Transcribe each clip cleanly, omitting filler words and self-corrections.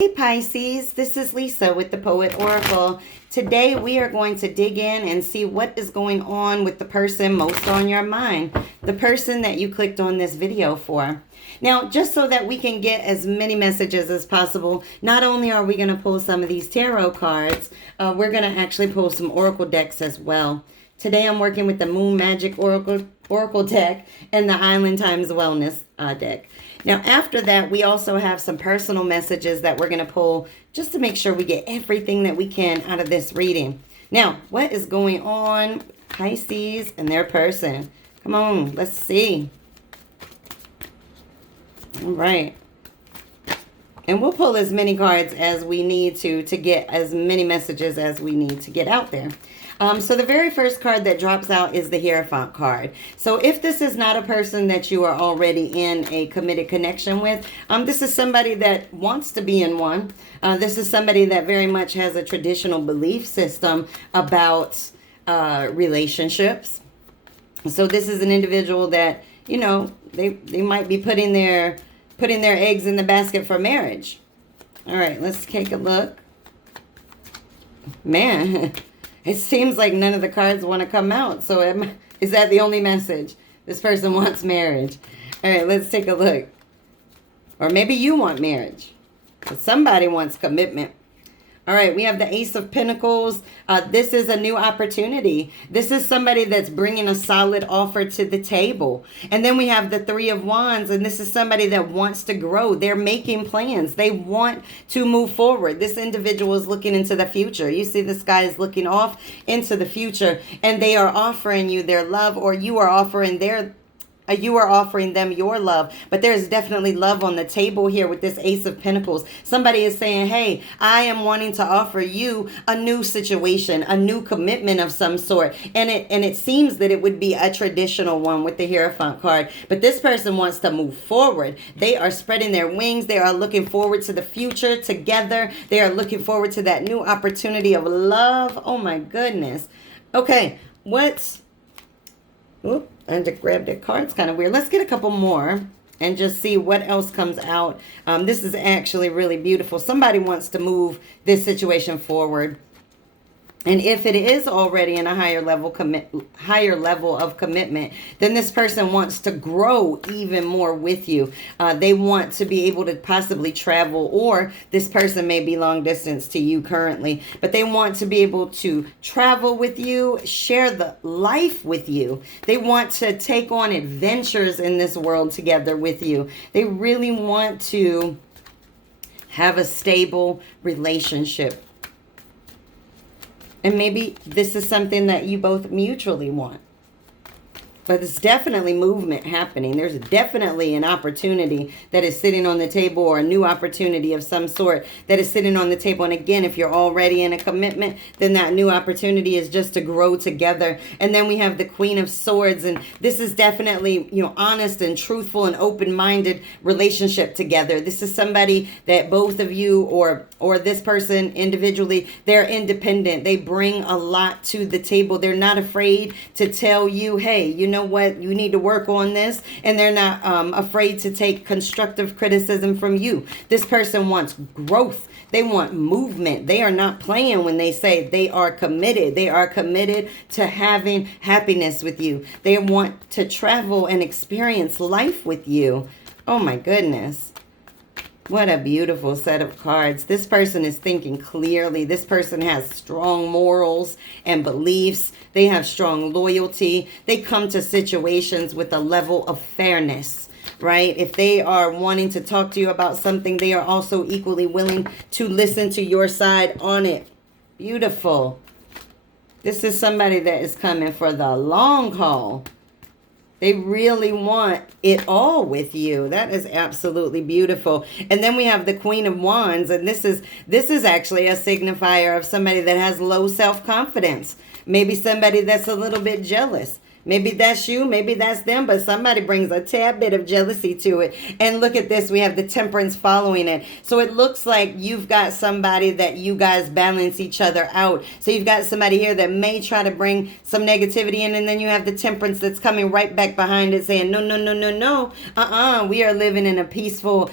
Hey Pisces, this is Lisa with the Poet Oracle. Today we are going to dig in and see what is going on with the person most on your mind, the person that you clicked on this video for. Now, just so that we can get as many messages as possible, not only are we going to pull some of these tarot cards, we're going to actually pull some oracle decks as well. Today I'm working with the Moon Magic Oracle deck and the Island Times Wellness deck. Now, after that, we also have some personal messages that we're going to pull just to make sure we get everything that we can out of this reading. Now, what is going on, Pisces and their person? Come on, let's see. All right. And we'll pull as many cards as we need to get as many messages as we need to get out there. So the very first card that drops out is the Hierophant card. So if this is not a person that you are already in a committed connection with, this is somebody that wants to be in one. This is somebody that very much has a traditional belief system about relationships. So this is an individual that, you know, they might be putting their eggs in the basket for marriage. All right, let's take a look. Man, it seems like none of the cards want to come out. So is that the only message? This person wants marriage. All right, let's take a look. Or maybe you want marriage. But somebody wants commitment. All right, we have the Ace of Pentacles. This is a new opportunity. This is somebody that's bringing a solid offer to the table. And then we have the Three of Wands, and this is somebody that wants to grow. They're making plans. They want to move forward. This individual is looking into the future. You see this guy is looking off into the future, and they are offering you their love, or you are offering them your love. But there's definitely love on the table here with this Ace of Pentacles. Somebody is saying, hey, I am wanting to offer you a new situation, a new commitment of some sort. And it seems that it would be a traditional one with the Hierophant card. But this person wants to move forward. They are spreading their wings. They are looking forward to the future together. They are looking forward to that new opportunity of love. Oh my goodness. Okay, Oop, I had to grab that card. It's kind of weird. Let's get a couple more and just see what else comes out. This is actually really beautiful. Somebody wants to move this situation forward. And if it is already in a higher level of commitment, then this person wants to grow even more with you. They want to be able to possibly travel, or this person may be long distance to you currently, but they want to be able to travel with you, share the life with you. They want to take on adventures in this world together with you. They really want to have a stable relationship. And maybe this is something that you both mutually want. But there's definitely movement happening. There's definitely an opportunity that is sitting on the table, or a new opportunity of some sort that is sitting on the table. And again, if you're already in a commitment, then that new opportunity is just to grow together. And then we have the Queen of Swords. And this is definitely, you know, honest and truthful and open-minded relationship together. This is somebody that both of you or this person individually, they're independent. They bring a lot to the table. They're not afraid to tell you, hey, you know what, you need to work on this. And they're not afraid to take constructive criticism from you. This person wants growth. They want movement. They are not playing when they say they are committed. They are committed to having happiness with you. They want to travel and experience life with you. Oh my goodness. What a beautiful set of cards. This person is thinking clearly. This person has strong morals and beliefs. They have strong loyalty. They come to situations with a level of fairness, right? If they are wanting to talk to you about something, they are also equally willing to listen to your side on it. Beautiful. This is somebody that is coming for the long haul. They really want it all with you. That is absolutely beautiful. And then we have the Queen of Wands. And this is actually a signifier of somebody that has low self-confidence. Maybe somebody that's a little bit jealous. Maybe that's you, maybe that's them, but somebody brings a tad bit of jealousy to it. And look at this, we have the Temperance following it. So it looks like you've got somebody that you guys balance each other out. So you've got somebody here that may try to bring some negativity in, and then you have the Temperance that's coming right back behind it saying, no, no, no, no, no. We are living in a peaceful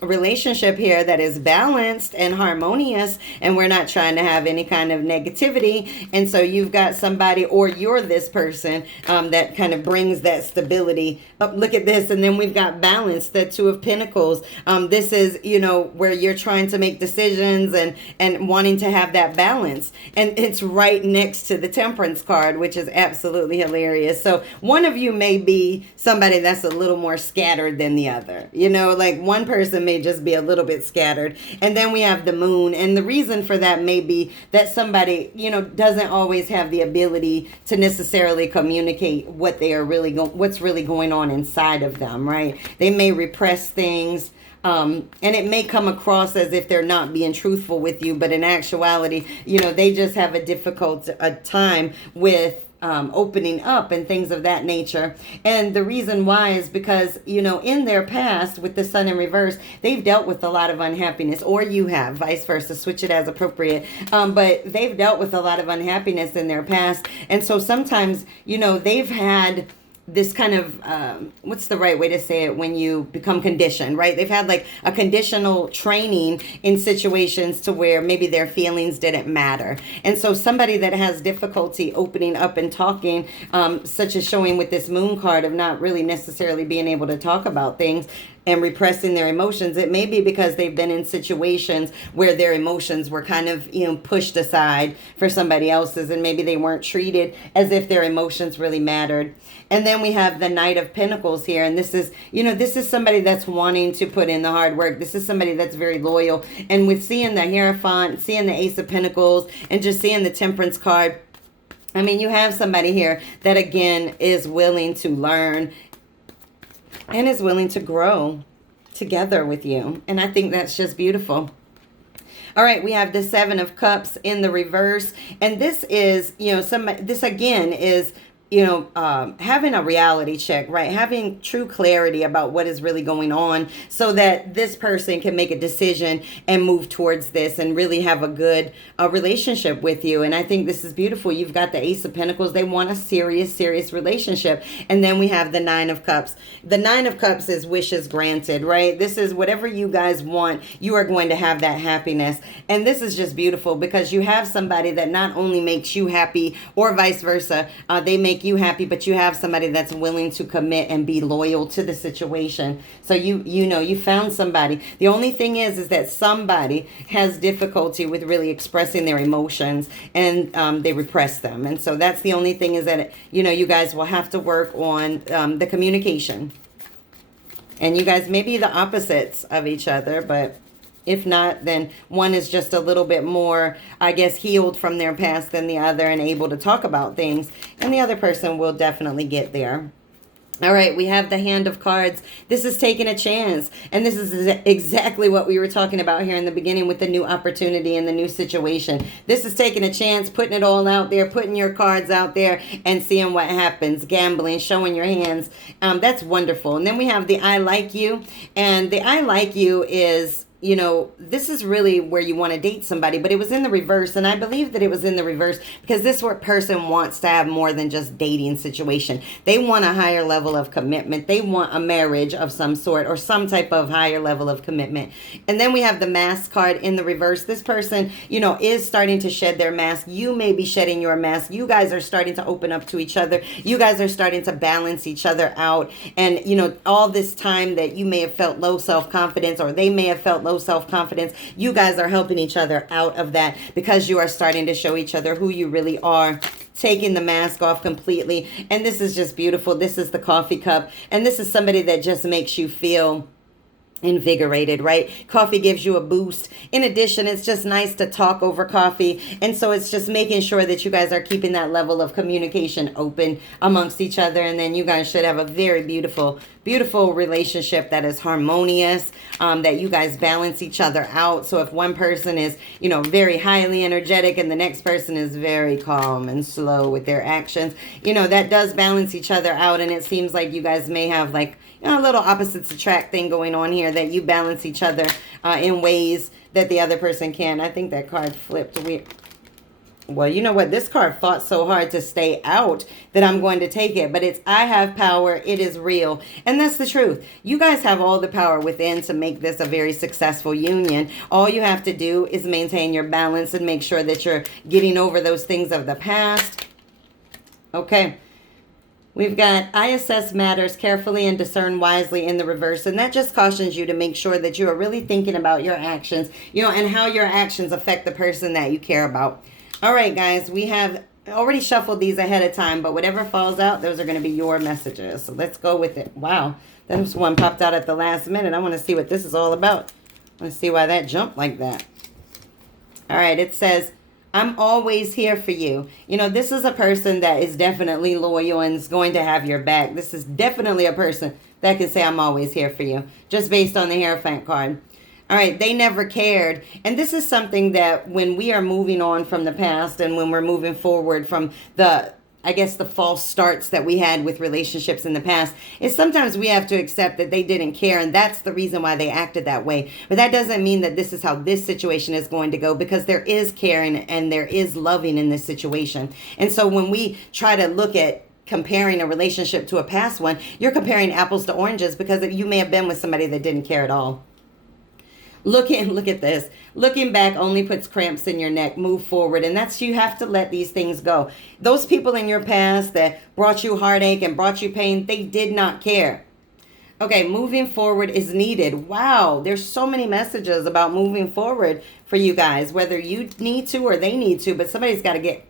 relationship here that is balanced and harmonious, and we're not trying to have any kind of negativity. And so you've got somebody, or you're this person that kind of brings that stability. Look at this. And then we've got balance, the Two of Pentacles. This is, where you're trying to make decisions and wanting to have that balance. And it's right next to the Temperance card, which is absolutely hilarious. So one of you may be somebody that's a little more scattered than the other. Like one person may just be a little bit scattered. And then we have the Moon. And the reason for that may be that somebody, doesn't always have the ability to necessarily communicate what they are really what's really going on inside of them, right? They may repress things. And it may come across as if they're not being truthful with you, but in actuality, they just have a difficult time with opening up and things of that nature. And the reason why is because, in their past with the Sun in reverse, they've dealt with a lot of unhappiness, or you have, vice versa, switch it as appropriate. But they've dealt with a lot of unhappiness in their past. And so sometimes, they've had this kind of, what's the right way to say it, when you become conditioned, right? They've had like a conditional training in situations to where maybe their feelings didn't matter. And so somebody that has difficulty opening up and talking, such as showing with this Moon card of not really necessarily being able to talk about things and repressing their emotions, it may be because they've been in situations where their emotions were kind of, pushed aside for somebody else's, and maybe they weren't treated as if their emotions really mattered. And then we have the Knight of Pentacles here, and this is, this is somebody that's wanting to put in the hard work. This is somebody that's very loyal. And with seeing the Hierophant, seeing the Ace of Pentacles, and just seeing the Temperance card, I mean, you have somebody here that, again, is willing to learn and is willing to grow together with you. And I think that's just beautiful. All right, we have the Seven of Cups in the reverse. And this is, this again is, having a reality check, right? Having true clarity about what is really going on so that this person can make a decision and move towards this and really have a good relationship with you. And I think this is beautiful. You've got the Ace of Pentacles. They want a serious relationship. And then we have the Nine of Cups. The Nine of Cups is wishes granted, right? This is whatever you guys want, you are going to have that happiness. And this is just beautiful because you have somebody that not only makes you happy, or vice versa, they make you happy, but you have somebody that's willing to commit and be loyal to the situation. So you found somebody. The only thing is that somebody has difficulty with really expressing their emotions, and they repress them. And so that's the only thing, is that you guys will have to work on the communication. And you guys may be the opposites of each other, but if not, then one is just a little bit more, I guess, healed from their past than the other and able to talk about things. And the other person will definitely get there. All right, we have the Hand of Cards. This is taking a chance. And this is exactly what we were talking about here in the beginning with the new opportunity and the new situation. This is taking a chance, putting it all out there, putting your cards out there and seeing what happens. Gambling, showing your hands. That's wonderful. And then we have the I Like You. And the I Like You is, this is really where you want to date somebody, but it was in the reverse. And I believe that it was in the reverse because this person wants to have more than just dating situation. They want a higher level of commitment. They want a marriage of some sort or some type of higher level of commitment. And then we have the Mask card in the reverse. This person, is starting to shed their mask. You may be shedding your mask. You guys are starting to open up to each other. You guys are starting to balance each other out. And, all this time that you may have felt low self-confidence, or they may have felt low self-confidence, you guys are helping each other out of that because you are starting to show each other who you really are, taking the mask off completely. And this is just beautiful. This is the Coffee Cup, and this is somebody that just makes you feel invigorated, right? Coffee gives you a boost. In addition, it's just nice to talk over coffee. And so it's just making sure that you guys are keeping that level of communication open amongst each other. And then you guys should have a very beautiful, beautiful relationship that is harmonious, that you guys balance each other out. So if one person is, you know, very highly energetic and the next person is very calm and slow with their actions, you know, that does balance each other out. And it seems like you guys may have like, you know, a little opposites attract thing going on here, that you balance each other in ways that the other person can. I think that card flipped weird. Well, you know what? This card fought so hard to stay out that I'm going to take it. But it's, I have power. It is real. And that's the truth. You guys have all the power within to make this a very successful union. All you have to do is maintain your balance and make sure that you're getting over those things of the past. Okay. We've got, I assess matters carefully and discern wisely in the reverse. And that just cautions you to make sure that you are really thinking about your actions, you know, and how your actions affect the person that you care about. All right, guys, we have already shuffled these ahead of time, but whatever falls out, those are going to be your messages. So let's go with it. Wow, that was one popped out at the last minute. I want to see what this is all about. I want to see why that jumped like that. All right, it says, I'm always here for you. You know, this is a person that is definitely loyal and is going to have your back. This is definitely a person that can say, I'm always here for you, just based on the Hierophant card. All right, they never cared. And this is something that when we are moving on from the past and when we're moving forward from the, I guess, the false starts that we had with relationships in the past, is sometimes we have to accept that they didn't care, and that's the reason why they acted that way. But that doesn't mean that this is how this situation is going to go, because there is caring and there is loving in this situation. And so when we try to look at comparing a relationship to a past one, you're comparing apples to oranges, because you may have been with somebody that didn't care at all. Look at this. Looking back only puts cramps in your neck. Move forward. And that's, you have to let these things go. Those people in your past that brought you heartache and brought you pain, they did not care. Okay, moving forward is needed. Wow, there's so many messages about moving forward for you guys, whether you need to or they need to, but somebody's got to get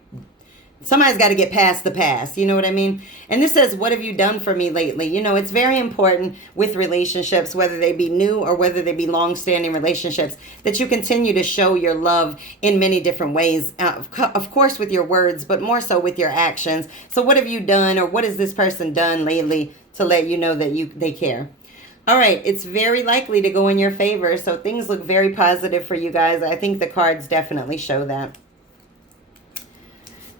past the past. You know what I mean? And this says, what have you done for me lately? You know, it's very important with relationships, whether they be new or whether they be long-standing relationships, that you continue to show your love in many different ways. Of course, with your words, but more so with your actions. So what have you done, or what has this person done lately to let you know that they care? All right, it's very likely to go in your favor. So things look very positive for you guys. I think the cards definitely show that.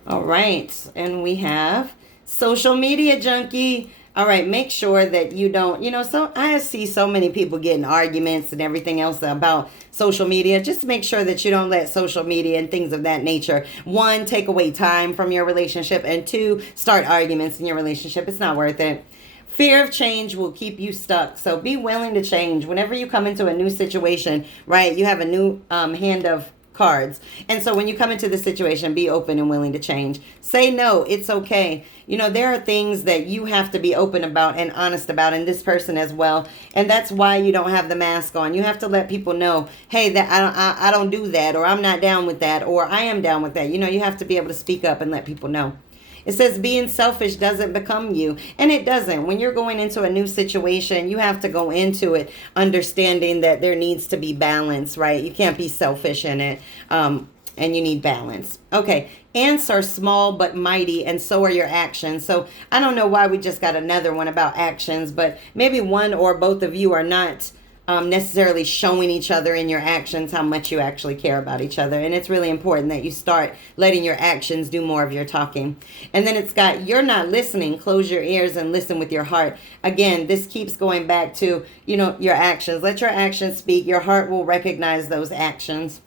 All right, and we have social media junkie. All right, make sure that you don't, you know, so I see so many people getting arguments and everything else about social media. Just make sure that you don't let social media and things of that nature, one, take away time from your relationship, and two, start arguments in your relationship. It's not worth it. Fear of change will keep you stuck. So be willing to change. Whenever you come into a new situation, right, you have a new hand of cards. And so when you come into the situation, be open and willing to change. Say no, it's okay. You know, there are things that you have to be open about and honest about, and this person as well. And that's why you don't have the mask on. You have to let people know, hey, that I don't do that, or I'm not down with that, or I am down with that. You know, you have to be able to speak up and let people know. It says being selfish doesn't become you. And it doesn't. When you're going into a new situation, you have to go into it understanding that there needs to be balance, right? You can't be selfish in it. And you need balance. Okay. Ants are small but mighty, and so are your actions. So I don't know why we just got another one about actions, but maybe one or both of you are not necessarily showing each other in your actions how much you actually care about each other. And it's really important that you start letting your actions do more of your talking. And then it's got, you're not listening. Close your ears and listen with your heart. Again, this keeps going back to, you know, your actions. Let your actions speak. Your heart will recognize those actions.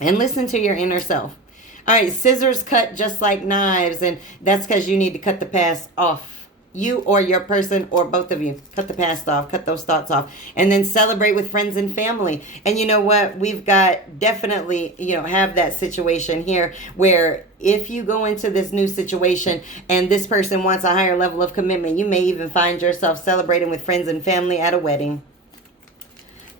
And listen to your inner self. All right, scissors cut just like knives. And that's because you need to cut the past off. You or your person or both of you. Cut the past off. Cut those thoughts off. And then celebrate with friends and family. And you know what? We've got definitely, you know, have that situation here where if you go into this new situation and this person wants a higher level of commitment, you may even find yourself celebrating with friends and family at a wedding.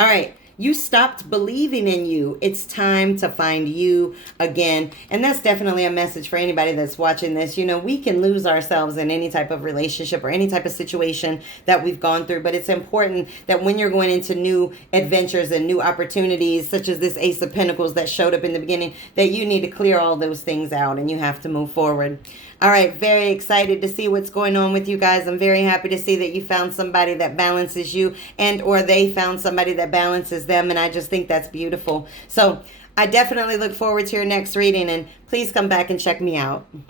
All right. You stopped believing in you. It's time to find you again. And that's definitely a message for anybody that's watching this. You know, we can lose ourselves in any type of relationship or any type of situation that we've gone through. But it's important that when you're going into new adventures and new opportunities, such as this Ace of Pentacles that showed up in the beginning, that you need to clear all those things out and you have to move forward. All right, very excited to see what's going on with you guys. I'm very happy to see that you found somebody that balances you, and or they found somebody that balances them, and I just think that's beautiful. So I definitely look forward to your next reading, and please come back and check me out.